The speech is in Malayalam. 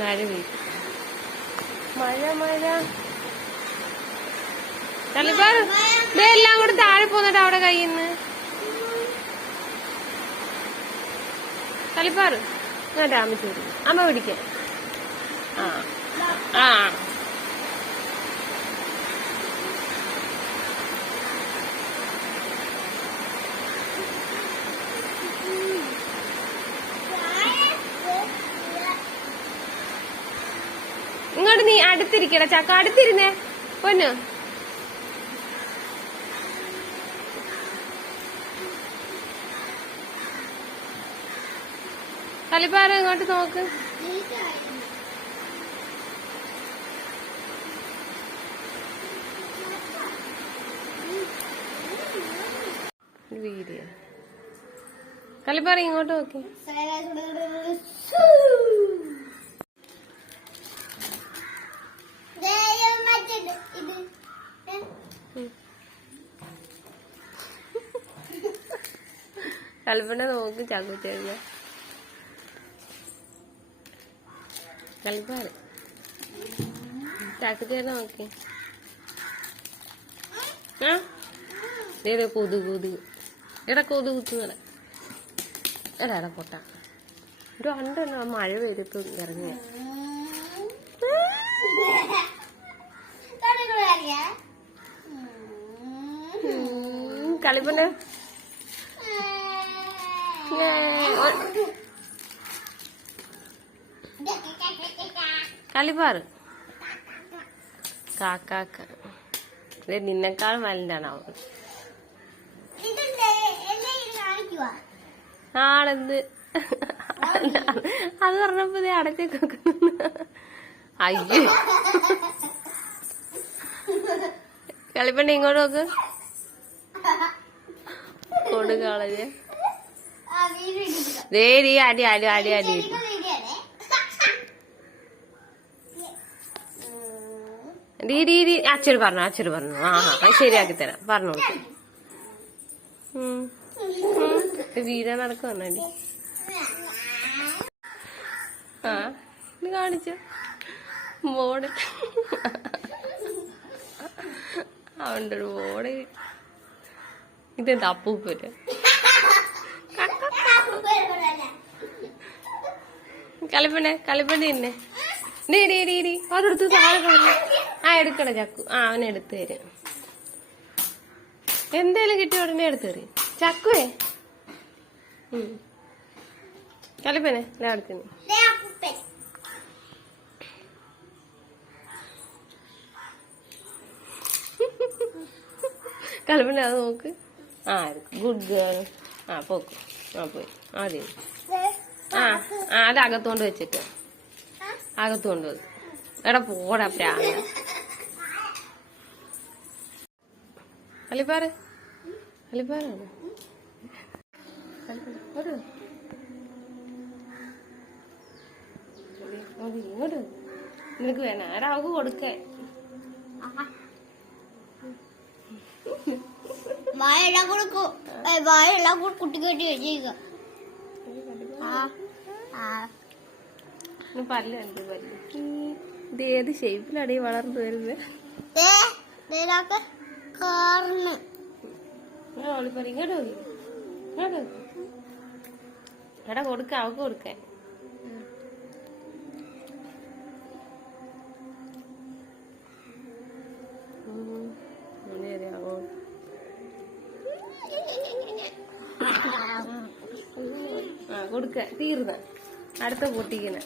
മഴ പെയ്യും. മഴ മഴ തലിപ്പാറ് എല്ലാം കൂടെ താഴെ പോന്നിട്ട് അവിടെ കയ്യിന്ന് തലിപ്പാറ് ഇങ്ങോട്ട് അമ്മ ചോദി അമ്മ പിടിക്കാൻ. ആ ആ ഇങ്ങോട്ട് നീ അടുത്തിരിക്കട ചക്ക, അടുത്തിരുന്നേ പൊന്നു. തലിപ്പാറ ഇങ്ങോട്ട് നോക്ക്. വീഡിയോ തലിപ്പാറ ഇങ്ങോട്ട് നോക്കി. കളിപ്പനെ നോക്ക് ചാക്കുച്ചേരുന്ന കളിപ്പാറ് ചാക്കുച്ചേരുന്ന നോക്കി. ആ ഏതാ കൊതു കൊതുക് എടാ കൊതു കുത്തുന്നട എടാ എടാ പൊട്ട ഒരു അണ്ടെണ്ണ മഴ പെയ്തിട്ട് ഇറങ്ങിയ കളിപ്പന്നെ കളിപ്പാറ് കാക്കാക്ക നിന്നെക്കാൾ വലുതാണ് അവൾ. ആണെന്ത് അത് പറഞ്ഞപ്പോ അടച്ചേക്ക് വെക്കുന്നു. അയ്യോ കളിപ്പണ്ട ഇങ്ങോട്ട് നോക്ക്. കൊടുക്കളഞ്ഞ് അടി അടി അടി അടി രീതി അച്ഛര് പറഞ്ഞു. ആ ശരിയാക്കി തരാം പറഞ്ഞോളൂ. വീര നടക്ക് വന്നടി. ആ ഇത് കാണിച്ചു ബോർഡ് അവൻ്റെ ഒരു ബോർഡ്. ഇതെന്താ അപ്പൂപ്പര് കളിപ്പന്നെ തന്നെ അതെടുത്ത് താഴെ. ആ എടുക്കണ ചക്കു. ആ അവനെടുത്ത് തരും. എന്തേലും കിട്ടിയ ഉടനെ എടുത്ത് തരും ചക്കുവേ. കളിപ്പനെ അടുത്തിന് കളിപ്പനെ അത് നോക്ക്. ആ ഗുഡ് ഗേൾ. ആ പോക്ക്. ആ പോയി ആദ്യം. ആ അത് അകത്തോണ്ട് വെച്ചിട്ട് അകത്തോണ്ട് വെക്കും. എടാ പോടാ പ്രാണ കളിപ്പാറ് കളിപ്പാറാണ്. ഇങ്ങോട്ട് നിനക്ക് വേണം ആരാവ് കൊടുക്കേ. വായെല്ലാം കൊടുക്കും. വായെല്ലാം കൂടി കുട്ടിക്കെട്ടി വെച്ചേക്ക. പല്ല് കണ്ടു പല്ല്. ഇത് ഏത് ഷേപ്പിലാണ് ഈ വളർന്നു വരുന്നത്? ഇങ്ങോട്ട് എടാ കൊടുക്ക അവക്ക് കൊടുക്ക. കൊടുക്ക തീർന്ന അടുത്ത പൊട്ടിക്കുന്ന